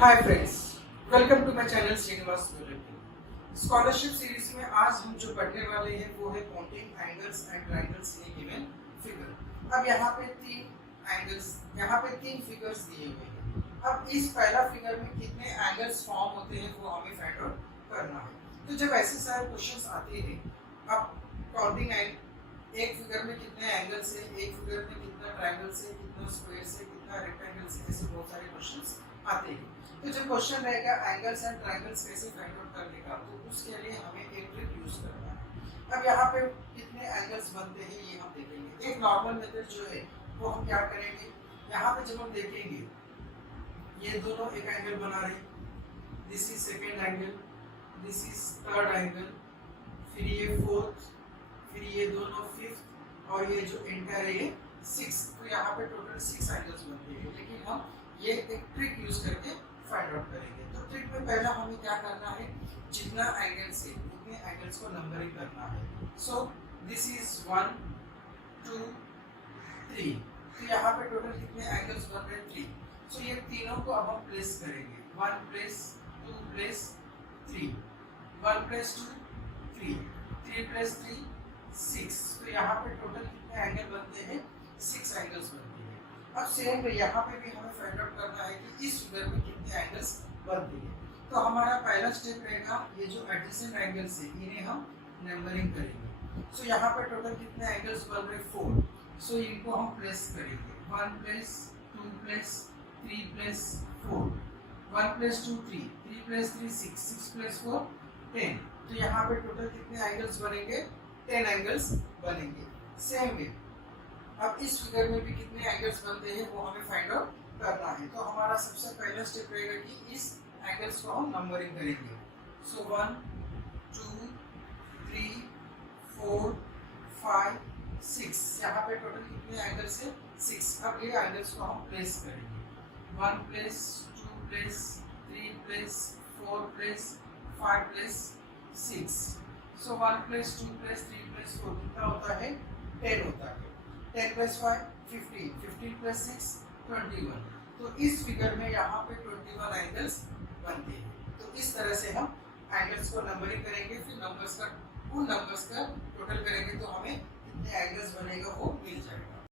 Hi friends, welcome to my channel Srinivas scholarship series में आज हम जो पढ़ने वाले हैं वो है counting angles and triangles in a given figure. अब यहाँ पे तीन फिगर्स दिए हुए हैं। अब इस पहला फिगर में कितने एंगल्स फॉर्म होते हैं वो हमें फाइंड आउट करना है। तो जब ऐसे सारे क्वेश्चंस आते हैं, अब काउंटिंग एक फिगर में कितने एंगल्स है, एक फिगर में कितना ट्रायंगल्स है, कितना स्क्वायर्स है, कितना रेक्टेंगल्स है, ऐसे बहुत सारे क्वेश्चंस आते हैं। तो जब क्वेश्चन रहेगा एंगल्स एंड ट्रायंगल्स कैसे फाइंड आउट करने का, तो उसके लिए हमें एक ट्रिक यूज करना है। अब यहाँ पे कितने एंगल्स बनते हैं ये हम देखेंगे। एक नॉर्मल मेथड जो है वो हम क्या करेंगे, यहाँ पे जब हम देखेंगे ये दोनों एक एंगल बना रहे, this is second angle, this is third angle, फिर ये फोर्थ, फिर ये दोनों फिफ्थ, और ये जो एंटर है ये सिक्स। तो यहाँ पे टोटल 6 एंगल्स बनते हैं। लेकिन हम ये एक ट्रिक यूज करके फाइंड आउट करेंगे। तो ट्रिक में पहला हमें क्या करना है, जितना एंगल्स है उतने एंगल्स को नंबरिंग करना है। So this is 1 2 3। तो यहाँ पे टोटल कितने एंगल्स बन रहे हैं, 3। सो ये तीनों को अब हम प्लेस करेंगे, 1 प्लेस 2 प्लेस 3, 1 प्लस 2 3, 3 प्लस 3 6। तो यहाँ पे टोटल कितने एंगल बनते हैं, 6 एंगल्स बनते हैं। अब सेम यहाँ पे भी हमें फाइंड आउट करना है कि इस फिगर में कितने एंगल्स बनते हैं। तो हमारा पहला स्टेप रहेगा, ये जो एडजेसेंट एंगल्स है इन्हें हम नंबरिंग करेंगे। सो यहाँ पे टोटल कितने एंगल्स बन रहे, 4। सो इनको हम प्लेस करेंगे, 1 plus 2 plus 3 plus 4, 1 plus 2 3, 3 plus 3 6, 6 plus 4 10। तो यहाँ पे टोटल कितने एंगल्स बनेंगे, 10 एंगल्स बनेंगे। सेम वे अब इस फिगर में भी कितने एंगल्स बनते हैं वो हमें फाइंड आउट करना है। तो हमारा सबसे पहला स्टेप रहेगा कि इस एंगल्स को हम नंबरिंग करेंगे। सो 1 2 3 4 5 6। यहाँ पे टोटल कितने एंगल्स है, 6। अब ये एंगल्स को हम प्लेस करेंगे, 1 plus 2 plus 3 plus 4 plus 5 plus 6। सो 1 प्लस 2 प्लस 3 प्लस 4 कितना होता है, 10 होता है। 10 प्लस 5 15, 15 प्लस 6 21। तो इस फिगर में यहाँ पे 21 एंगल्स बनते हैं। तो इस तरह से हम एंगल्स को नंबरिंग करेंगे, फिर उन नंबर्स का टोटल करेंगे तो हमें कितने एंगल्स बनेगा वो मिल जाएगा।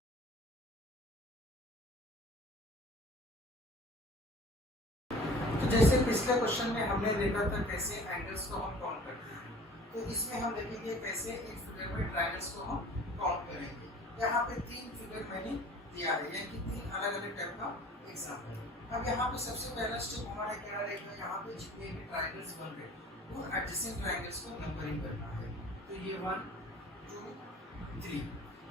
तो जैसे पिछले क्वेश्चन में हमने देखा था कैसे एंगल्स को हम काउंट करते हैं, तो इसमें हम देखेंगे कैसे एक फिगर में ट्रायंगल्स को हम काउंट करेंगे। यहाँ पे 3 फिगर मैंने दिया है, यानी कि 3 अलग अलग टाइप का एग्जाम्पल है। अब यहाँ पे सबसे पहला स्टेप हमारा क्या रहेगा, यहाँ पे जितने भी ट्रायंगल्स बन रहे हैं उन एडजेसेंट ट्रायंगल्स को नंबरिंग करना है। तो ये 1 2 3।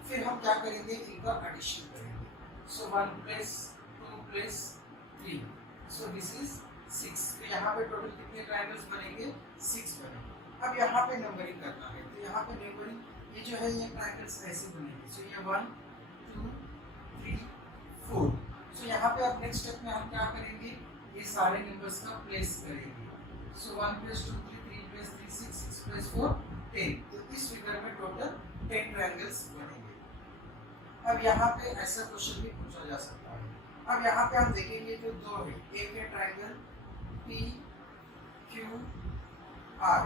फिर हम क्या करेंगे, इनका एडिशन करेंगे। सो 1 plus 2 plus 3, so this is 6। तो यहाँ पे टोटल कितने ट्रायंगल्स बनेंगे, 6 बनेंगे। अब यहाँ पे नंबरिंग करना है। तो यहाँ पे नंबरिंग ये जो है ये ट्रायंगल्स ऐसे बनेंगे। सो ये 1 2 3 4। सो यहाँ पे अब नेक्स्ट स्टेप में हम क्या करेंगे, ये सारे नंबर्स का प्लेस करेंगे। सो 1 प्लस 2 3, 3 प्लस 3 6, 6 प्लस 4 10। तो इस फिगर में टोटल 10 ट्रायंगल्स बनेंगे। अब यहाँ पे ऐसा क्वेश्चन भी पूछा जा सकता है। अब यहाँ पे हम देखेंगे तो दो है, एक है ट्रायंगल पी क्यू आर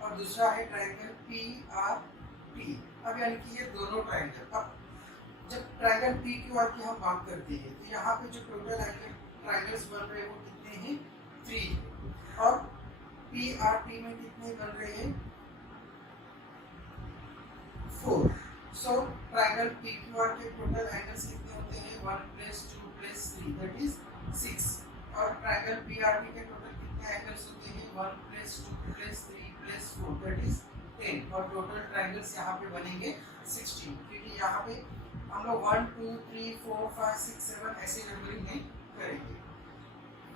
और दूसरा है ट्रायंगल पी आर टी। अब यानी कि ये दोनों ट्रायंगल, अब जब ट्रायंगल पी क्यू आर की हम बात करते हैं तो यहाँ पे जो टोटल ट्रायंगल्स बन रहे हैं वो कितने हैं, 3। और पी आर टी में कितने बन रहे हैं, 4। सो ट्रायंगल पी क्यू आर के टोटल एंगल्स कितने होते हैं, 1 प्लस 2 प्लस 3 दैट इज 6। और ट्रायंगल पी आर टी के टोटल कितने एंगल्स होते हैं, 1 plus 2 plus 3 plus 4 that is 10। और टोटल ट्रायंगल्स यहाँ पे बनेंगे 16, क्योंकि यहाँ पे हम लोग 1 2 3 4 5 6 7 ऐसे नंबरिंग नहीं करेंगे,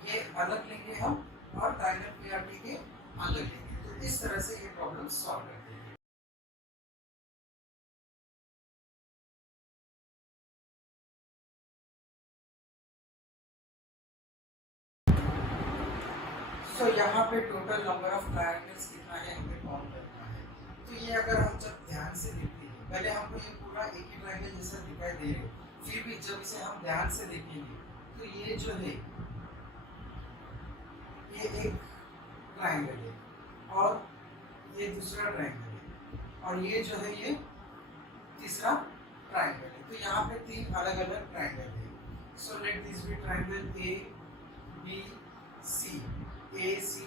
ये अलग लेंगे हम और ट्रायंगल पीआरटी के अलग लेंगे। तो इस तरह से ये प्रॉब्लम सॉल्व करते हैं। सो यहाँ पे टोटल नंबर ऑफ ट्रायंगल्स कितना है हमें काउंट करना है। तो ये अगर हम जब ध्यान से देखते हैं, पहले हमको ये पूरा एक ही ट्रायंगल जैसा दिखाई दे रहे, फिर भी जब इसे हम ध्यान से देखेंगे तो ये जो है ये एक ट्राइंगल है और ये दूसरा ट्राइंगल है और ये जो है ये तीसरा ट्राइंगल है। तो यहाँ पे तीन अलग अलग ट्राइंगल है। So let this be triangle A B C, A C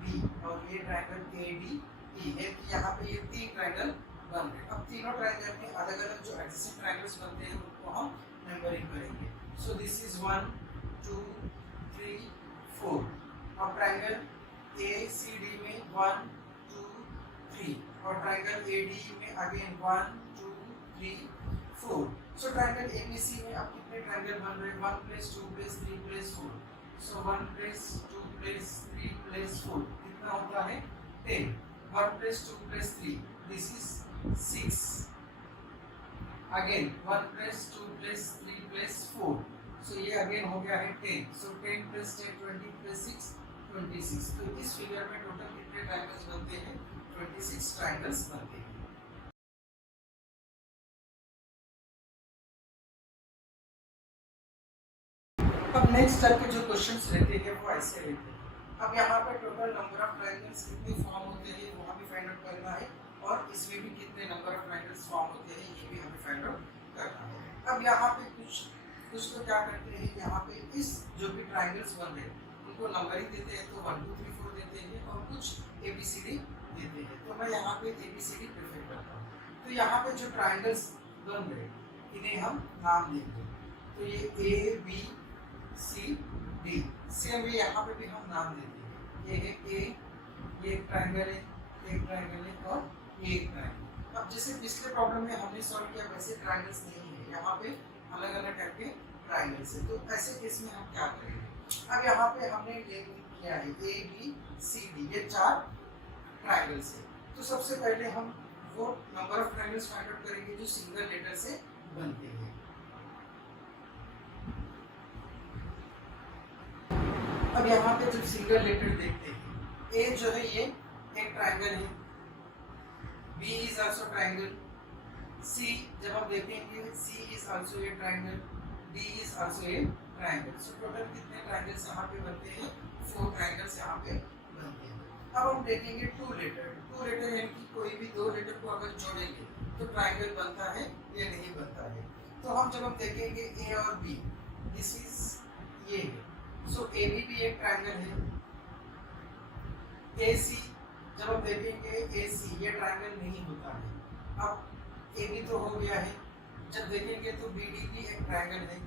B, और ये ट्राइंगल ए डी ई है। यहाँ पे ये तीन ट्राइंगल बन रहे। अब तीनों ट्राइंगल में अलग अलग जो एडजेसेंट ट्राइंगल्स बनते हैं उनको हम नंबरिंग करेंगे। So this is 1 2 3 4। अब ट्राइंगल ए सी डी में 1 2 3 और ट्राइंगल ए डी में again 1 2 3 4। So triangle A B C में अब कितने ट्राइंगल बन रहे हैं? 1 + 2 + 3 + 4। सो 1 + 2 + 3 + 4 कितना होता है? 10। 1 + 2 + 3, दिस इज 6। अगेन 1 + 2 + 3 + 4, सो ये अगेन हो गया है 10। सो 10 + 10 20 + 6 26। तो इस फिगर में टोटल कितने ट्राइंगल्स बनते हैं? 26 ट्राइंगल्स बनते हैं। अब नेक्स्ट टाइप के जो क्वेश्चंस रहते हैं वो ऐसे रहते हैं। अब यहाँ पे टोटल नंबर ऑफ ट्राइंगल्स कितने फॉर्म होते हैं वो हमें फाइंड आउट करना है और इसमें भी कितने नंबर ऑफ ट्राइंगल्स फॉर्म होते हैं ये भी हमें फाइंड आउट करना है। अब यहाँ पे कुछ तो क्या करते हैं, यहाँ पे इस जो भी ट्राइंगल्स बन रहे हैं उनको नंबरिंग देते हैं, तो 1 2 3 4 देते हैं और कुछ ABCD देते हैं। तो मैं यहाँ पे ABCD प्रेफर करता हूँ। तो यहाँ पे जो ट्राइंगल्स बन रहे इन्हें हम नाम देंगे। तो ये A B C D, same way यहाँ पे भी हम नाम देते हैं। ये है A, ये एक ट्राइंगल है, एक ट्राइंगल है और ये एक ट्राइंगल। अब जैसे पिछले प्रॉब्लम में हमने सॉल्व किया वैसे ट्राइंगल्स नहीं है, यहाँ पे अलग अलग टाइप के ट्राइंगल्स है। तो ऐसे केस में हम क्या करेंगे? अब यहाँ पे हमने लेबल किया है A B C D, ये 4 ट्राइंगल्स है। तो सबसे पहले हम वो number of triangles find out करेंगे जो सिंगल लेटर से बनते हैं। अब यहाँ पे जब सिंगल लेटर देखते हैं, ए जो है ये एक ट्राइंगल है, B is also triangle, C जब हम देखेंगे C is also a triangle, D is also a triangle. So total कितने ट्राइंगल्स यहाँ पे बनते हैं? 4 ट्राइंगल्स यहाँ पे बनते हैं। अब हम देखेंगे 2 लेटर यानी कि कोई भी 2 लेटर को अगर जोड़ेंगे तो ट्राइंगल बनता है या नहीं बनता है। तो हम जब हम देखेंगे ए और बी, दिस इज ये है, सो AB भी एक ट्राइंगल है। AC जब हम देखेंगे AC ये ट्राइंगल नहीं होता है। अब AB तो हो गया है, जब देखेंगे तो BD भी एक ट्राइंगल है,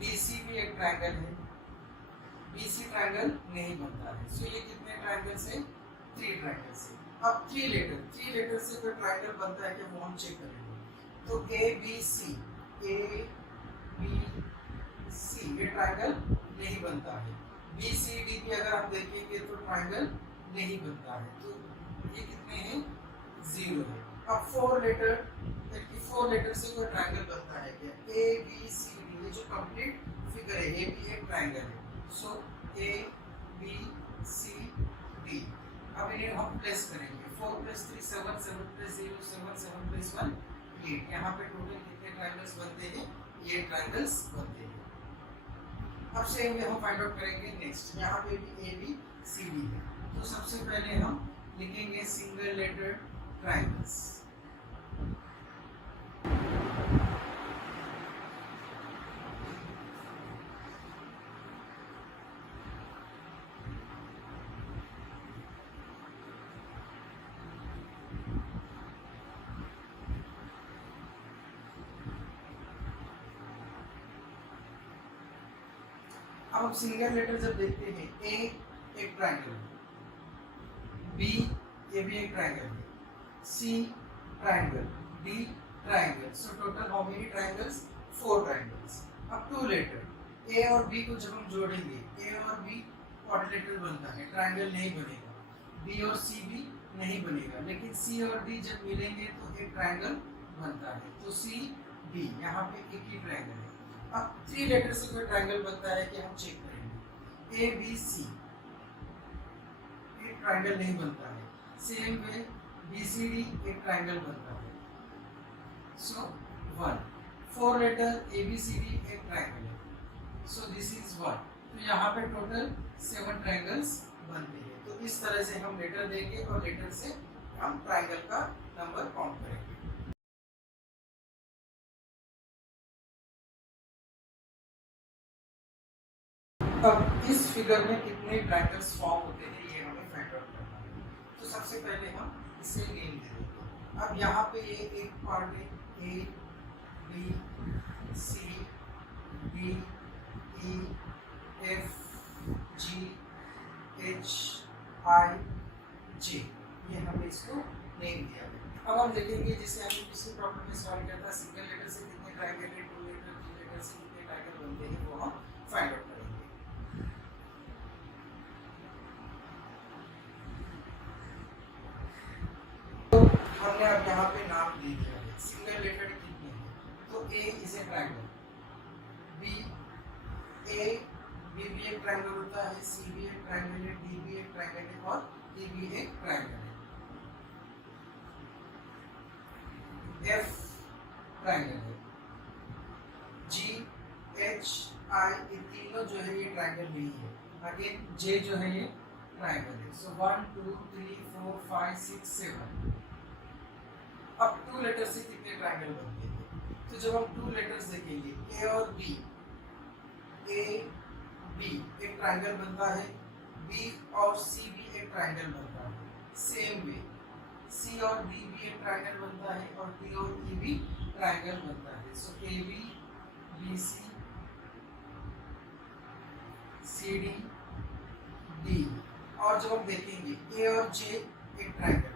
BC भी एक ट्राइंगल है, BC ट्राइंगल नहीं बनता है। सो ये कितने ट्राइंगल्स है? 3 ट्राइंगल्स है। अब 3 लेटर से कोई ट्राइंगल बनता है कि वो हम चेक करेंगे। तो ABC ये ट्राइंगल नहीं बनता है। BCD भी अगर हम देखेंगे तो ट्राइंगल नहीं बनता है। तो ये कितने हैं? 0 है। अब 4 लेटर से कोई ट्राइंगल बनता है क्या? ABCD, ये जो कंप्लीट फिगर है ये भी एक ट्राइंगल है। सो ABCD, अब इन्हें हम प्लेस करेंगे। 4 + 3 7, 7 + 0 7, 7 + 1 8। यहाँ पे टोटल कितने ट्राइंगल्स बनते हैं? ये ट्राइंगल्स बनते हैं। अब सेम वे हम फाइंड आउट करेंगे नेक्स्ट। यहाँ पे भी ABCD है। तो सबसे पहले हम लिखेंगे सिंगल लेटर ट्राइंगल्स। अब हम सिंगल लेटर जब देखते हैं, A एक ट्राइंगल, B ये भी एक ट्राइंगल है, C triangle, D triangle. So total how many triangles? 4 triangles. अब 2 लेटर A और B को जब हम जोड़ेंगे, A और B क्वाड्रिलेटरल बनता है, ट्राइंगल नहीं बनेगा। B और C भी नहीं बनेगा, लेकिन C और D जब मिलेंगे तो एक ट्राइंगल बनता है। तो C D यहाँ पे एक ही ट्राइंगल है। अब 3 लेटर से कोई ट्राइंगल बनता है कि हम चेक करेंगे। ABC एक ट्राइंगल नहीं बनता है। सेम वे BCD एक ट्राइंगल बनता है। सो 1 4 लेटर ABCD एक ट्राइंगल है। So this is 1। तो यहाँ पे टोटल 7 ट्रायंगल्स बनते हैं। तो इस तरह से हम लेटर देंगे और लेटर से हम ट्रायंगल का नंबर काउंट करेंगे। अब इस फिगर में कितने ट्रायंगल्स फॉर्म होते हैं ये हमें फाइंड आउट करना है। तो सबसे पहले हम इसे नेम दे देंगे। अब यहाँ पे ये एक पार्ट है A, B, C, D, E, F, G, H, I, J, ये हमने इसको नेम दिया। अब हम देखेंगे जिसे हमने पिछली प्रॉब्लम में सॉल्व किया था, सिंगल लेटर से कितने ट्रायंगल है, 2 लेटर 3 लेटर से कितने ट्रायंगल बनते हैं वो हम फाइंड आउट करेंगे। हमने अब यहाँ पे नाम दे दिया है, सिंगल लेटर कितने हैं, तो A is a triangle, B भी एक ट्रायंगल होता है, C भी एक ट्रायंगल है, D भी एक ट्रायंगल है और E भी एक ट्रायंगल है, F ट्रायंगल है, G, H, I ये तीनों जो है ये ट्रायंगल नहीं है, अगेन J जो है ये ट्रायंगल है। सो 1 2 3 4 5 6 7। अब 2 लेटर से कितने ट्रायंगल बनते हैं, तो जब हम 2 लेटर्स देखेंगे A और B, A B एक ट्रायंगल बनता है, B और C भी एक ट्रायंगल बनता है, सेम वे C और D भी एक ट्रायंगल बनता है और D और E भी ट्रायंगल बनता है। सो AB, BC, CD, D। और जब हम देखेंगे A और J एक ट्रायंगल है,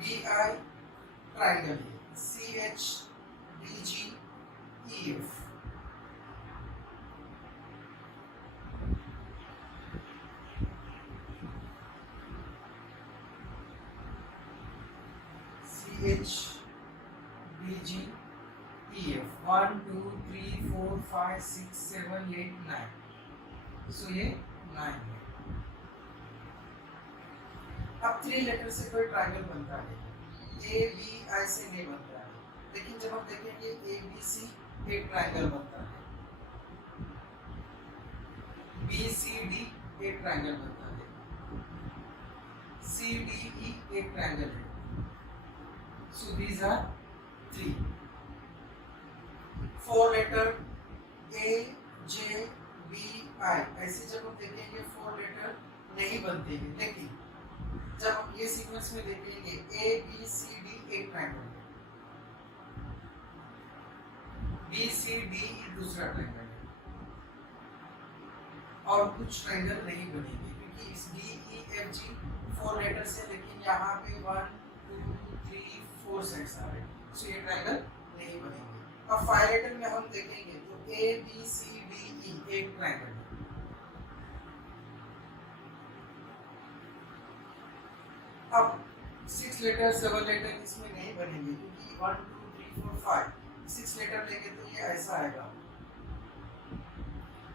BI ट्रायंगल है, CH, DG, EF। CH, DG, EF 1 2 3 4 5 6 7 8 9। सो ये 9 है। अब 3 लेटर से कोई ट्रायंगल बनता है, A B I से नहीं बनता है, लेकिन जब हम देखेंगे A B C एक ट्रायंगल बनता है, B C D एक ट्रायंगल बनता है, C D E एक ट्रायंगल है। So these are 3। 4 letter A J B I ऐसे जब हम देखेंगे 4 लेटर नहीं बनते हैं, लेकिन जब हम ये सीक्वेंस में देखेंगे A B C D एक ट्रायंगल है, B C D दूसरा ट्रायंगल है और कुछ ट्रायंगल नहीं बनेंगे क्योंकि इस D E F G 4 letters है, लेकिन यहाँ पे 1 2 3 4 सेट्स आ रहे हैं, सो ये ट्रायंगल नहीं बनेंगे। अब 5 लेटर में हम देखेंगे तो A B C D E एक ट्रायंगल है। अब 6 लेटर 7 लेटर इसमें नहीं बनेंगे क्योंकि 1 2 3 4 5 6 लेटर लेंगे तो ये ऐसा आएगा,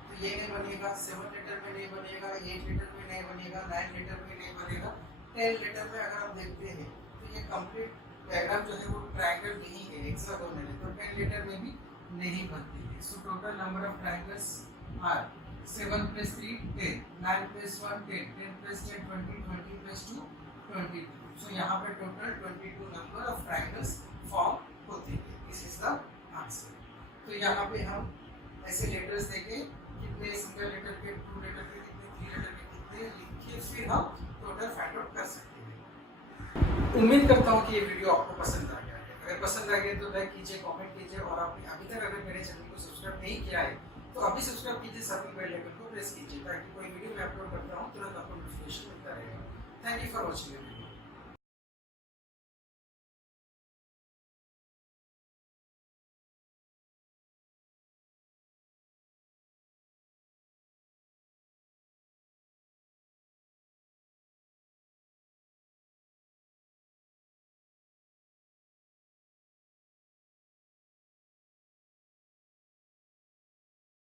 तो ये नहीं बनेगा, 7 लेटर में नहीं बनेगा, 8 लेटर में नहीं बनेगा, 9 लेटर में नहीं बनेगा, 10 लेटर में अगर हम देखते हैं तो ये कंप्लीट डायग्राम जो है वो ट्रायंगल नहीं है, हेक्सागोनल है, तो 10 लेटर में भी नहीं बनती है। So total number of triangles are 7 + 3 10, 9 + 1 10, 10 + 10 20, 20 + 2 22। सो यहाँ पे total 22 number of triangles form होते हैं। This is the answer. तो यहाँ पे हम ऐसे लेटर्स देके कितने सिंगल लेटर के, 2 लेटर के कितने, 3 लेटर के कितने लिख के फिर हम टोटल फाइंड आउट कर सकते हैं। उम्मीद करता हूँ कि ये वीडियो आपको पसंद आ गया है। अगर पसंद आ गया तो लाइक कीजिए, कमेंट कीजिए और आपने अभी तक अगर मेरे चैनल को सब्सक्राइब नहीं किया है तो अभी सब्सक्राइब कीजिए, साथ में बेल आइकन को प्रेस कीजिए ताकि कोई वीडियो मैं अपलोड करता हूँ तुरंत आपको नोटिफिकेशन मिलता रहेगा। Thank you for watching.